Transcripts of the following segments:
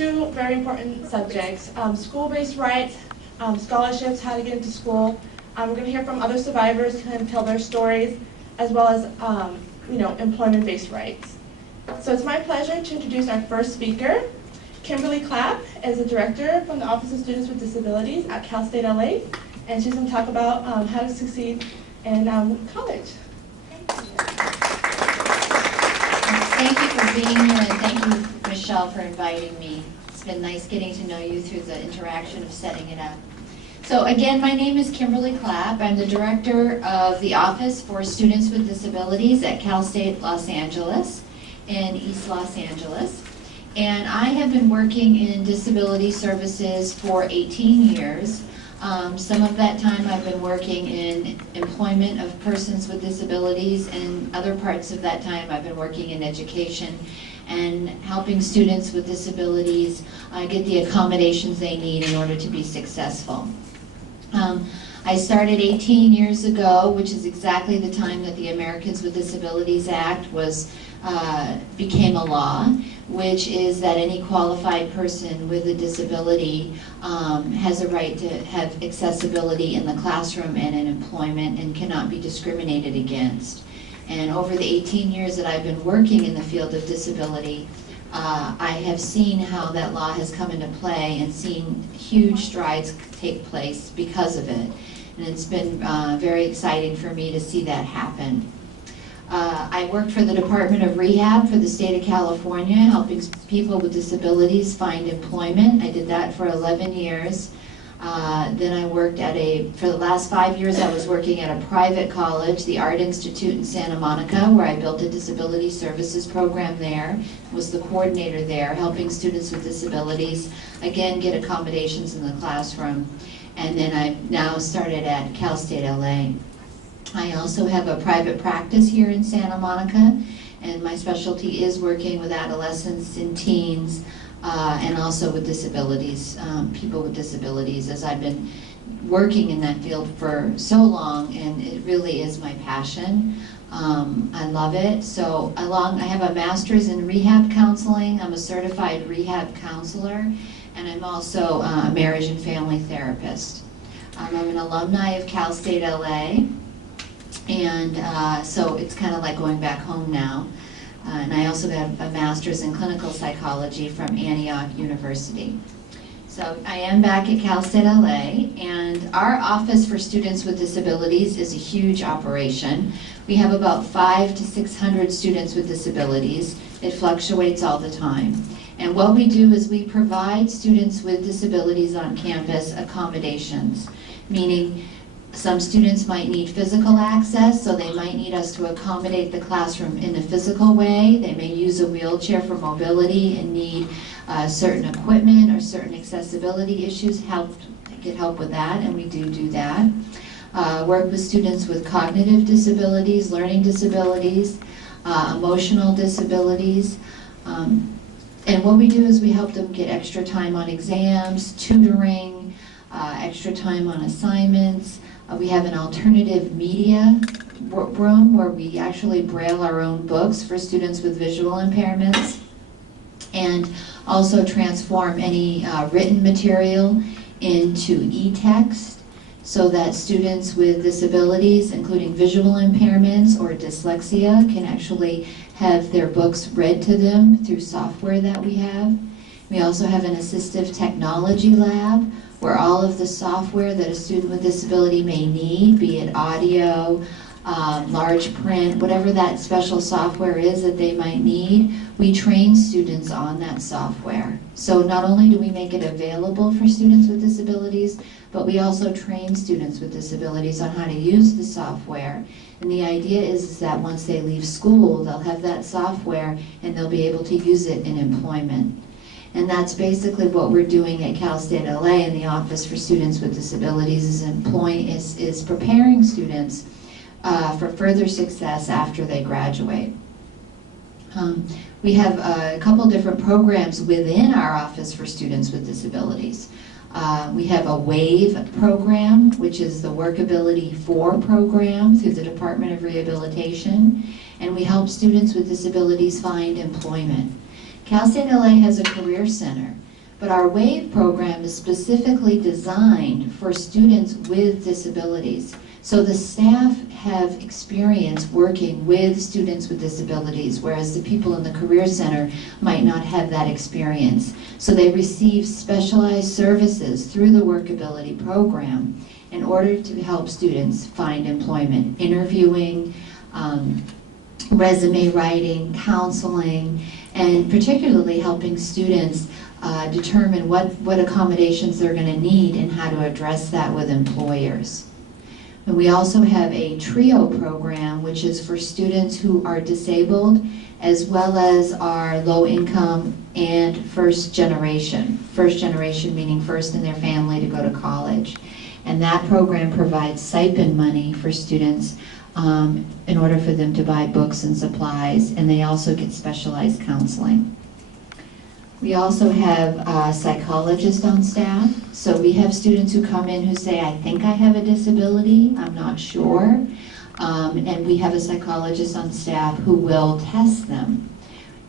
two very important subjects, school-based rights, scholarships, how to get into school. We're going to hear from other survivors who can tell their stories, as well as employment-based rights. So it's my pleasure to introduce our first speaker. Kimberly Clapp is a director from the Office of Students with Disabilities at Cal State LA, and she's going to talk about how to succeed in college. Thank you for being here, and thank you, Michelle, for inviting me. It's been nice getting to know you through the interaction of setting it up. So again, my name is Kimberly Clapp. I'm the director of the Office for Students with Disabilities at Cal State Los Angeles in East Los Angeles. And I have been working in disability services for 18 years. Some of that time I've been working in employment of persons with disabilities, and other parts of that time I've been working in education and helping students with disabilities get the accommodations they need in order to be successful. I started 18 years ago, which is exactly the time that the Americans with Disabilities Act became a law, which is that any qualified person with a disability has a right to have accessibility in the classroom and in employment and cannot be discriminated against. And over the 18 years that I've been working in the field of disability, I have seen how that law has come into play and seen huge strides take place because of it. And it's been very exciting for me to see that happen. I worked for the Department of Rehab for the state of California, helping people with disabilities find employment. I did that for 11 years. Then I worked for the last 5 years I was working at a private college, the Art Institute in Santa Monica, where I built a disability services program there, was the coordinator there, helping students with disabilities, again, get accommodations in the classroom. And then I've now started at Cal State LA. I also have a private practice here in Santa Monica, and my specialty is working with adolescents and teens, and also with disabilities, people with disabilities, as I've been working in that field for so long, and it really is my passion. I love it. So I have a master's in rehab counseling. I'm a certified rehab counselor, and I'm also a marriage and family therapist. I'm an alumni of Cal State LA, and so it's kind of like going back home now. And I also have a master's in clinical psychology from Antioch University. So I am back at Cal State LA, and our Office for Students with Disabilities is a huge operation. We have about 500 to 600 students with disabilities. It fluctuates all the time. And what we do is we provide students with disabilities on campus accommodations, meaning some students might need physical access, so they might need us to accommodate the classroom in a physical way. They may use a wheelchair for mobility and need certain equipment or certain accessibility issues, get help with that, and we do that. Work with students with cognitive disabilities, learning disabilities, emotional disabilities. And what we do is we help them get extra time on exams, tutoring, extra time on assignments. We have an alternative media room where we actually braille our own books for students with visual impairments, and also transform any written material into e-text so that students with disabilities, including visual impairments or dyslexia, can actually have their books read to them through software that we have. We also have an assistive technology lab where all of the software that a student with disability may need, be it audio, large print, whatever that special software is that they might need, we train students on that software. So not only do we make it available for students with disabilities, but we also train students with disabilities on how to use the software. And the idea is that once they leave school, they'll have that software and they'll be able to use it in employment. And that's basically what we're doing at Cal State LA in the Office for Students with Disabilities, is preparing students for further success after they graduate. We have a couple different programs within our Office for Students with Disabilities. We have a WAVE program, which is the Workability 4 program through the Department of Rehabilitation, and we help students with disabilities find employment. Cal State LA has a career center, But our WAVE program is specifically designed for students with disabilities. So the staff have experience working with students with disabilities, whereas the people in the Career Center might not have that experience. So they receive specialized services through the Workability program in order to help students find employment, interviewing, resume writing, counseling, and particularly helping students determine what accommodations they're going to need and how to address that with employers. And we also have a TRIO program, which is for students who are disabled as well as are low income and first generation. First generation meaning first in their family to go to college. And that program provides stipend money for students in order for them to buy books and supplies, and they also get specialized counseling. We also have a psychologist on staff. So we have students who come in who say, I think I have a disability, I'm not sure. And we have a psychologist on staff who will test them.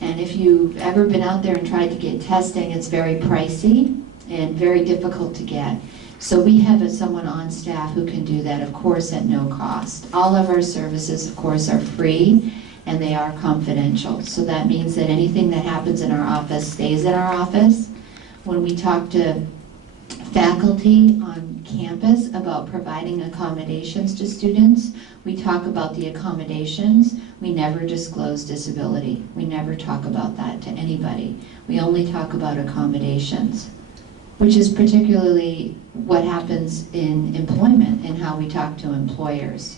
And if you've ever been out there and tried to get testing, it's very pricey and very difficult to get. So we have someone on staff who can do that, of course, at no cost. All of our services, of course, are free, and they are confidential. So that means that anything that happens in our office stays in our office. When we talk to faculty on campus about providing accommodations to students, we talk about the accommodations. We never disclose disability. We never talk about that to anybody. We only talk about accommodations, which is particularly what happens in employment and how we talk to employers.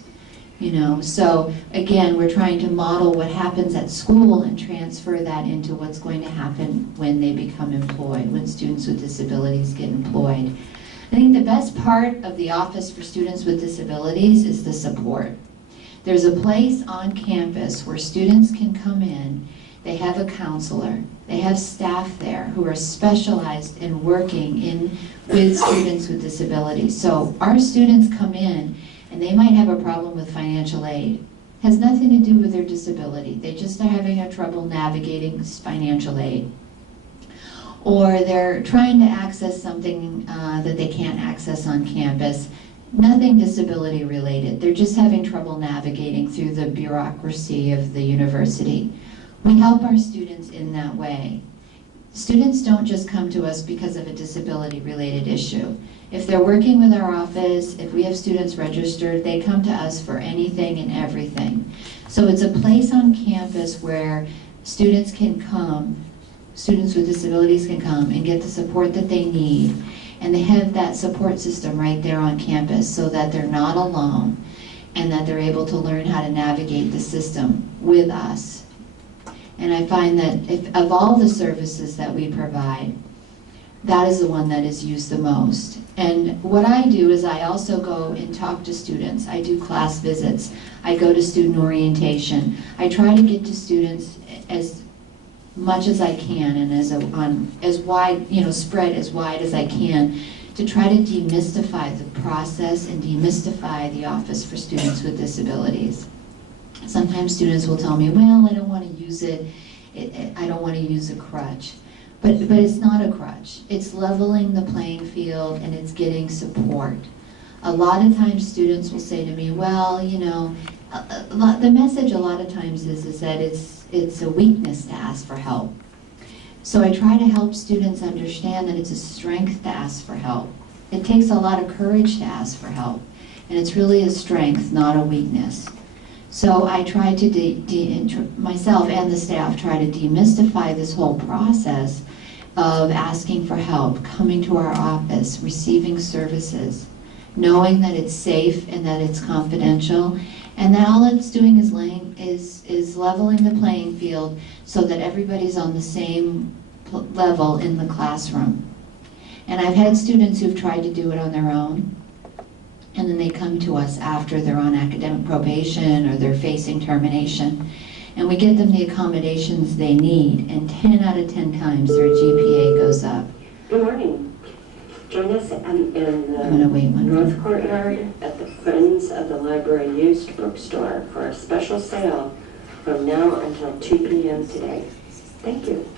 So again, we're trying to model what happens at school and transfer that into what's going to happen when they become employed, when students with disabilities get employed. I think the best part of the Office for Students with Disabilities is the support. There's a place on campus where students can come in, they have a counselor, they have staff there who are specialized in working with students with disabilities. So our students come in and they might have a problem with financial aid. It has nothing to do with their disability. They just are having a trouble navigating financial aid. Or they're trying to access something that they can't access on campus. Nothing disability related. They're just having trouble navigating through the bureaucracy of the university. We help our students in that way. Students don't just come to us because of a disability-related issue. If they're working with our office, if we have students registered, they come to us for anything and everything. So it's a place on campus where students can come, students with disabilities can come and get the support that they need. And they have that support system right there on campus so that they're not alone and that they're able to learn how to navigate the system with us. And I find that of all the services that we provide, that is the one that is used the most. And what I do is I also go and talk to students. I do class visits. I go to student orientation. I try to get to students as much as I can and as wide, spread as wide as I can to try to demystify the process and demystify the Office for Students with Disabilities. Sometimes students will tell me, well, I don't want to use it. I don't want to use a crutch. But it's not a crutch. It's leveling the playing field and it's getting support. A lot of times students will say to me, well, the message a lot of times is that it's a weakness to ask for help. So I try to help students understand that it's a strength to ask for help. It takes a lot of courage to ask for help. And it's really a strength, not a weakness. So I try to, myself and the staff, try to demystify this whole process of asking for help, coming to our office, receiving services, knowing that it's safe and that it's confidential, and that all it's doing is leveling the playing field so that everybody's on the same level in the classroom. And I've had students who've tried to do it on their own, and then they come to us after they're on academic probation or they're facing termination, and we get them the accommodations they need, and 10 out of 10 times their GPA goes up. Good morning. Join us in the North Courtyard at the Friends of the Library Used Bookstore for a special sale from now until 2 p.m. today. Thank you.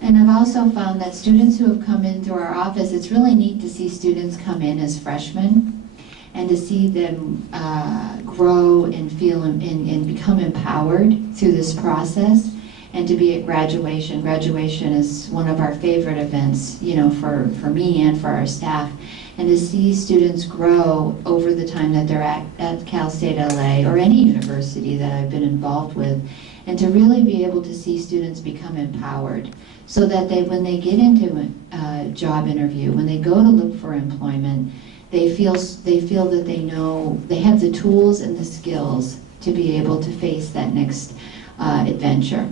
And I've also found that students who have come in through our office, it's really neat to see students come in as freshmen and to see them grow and feel and become empowered through this process, and to be at graduation. Graduation is one of our favorite events, you know, for me and for our staff. And to see students grow over the time that they're at Cal State LA or any university that I've been involved with, and to really be able to see students become empowered, so that when they get into a job interview, when they go to look for employment, they feel that they know, they have the tools and the skills to be able to face that next adventure.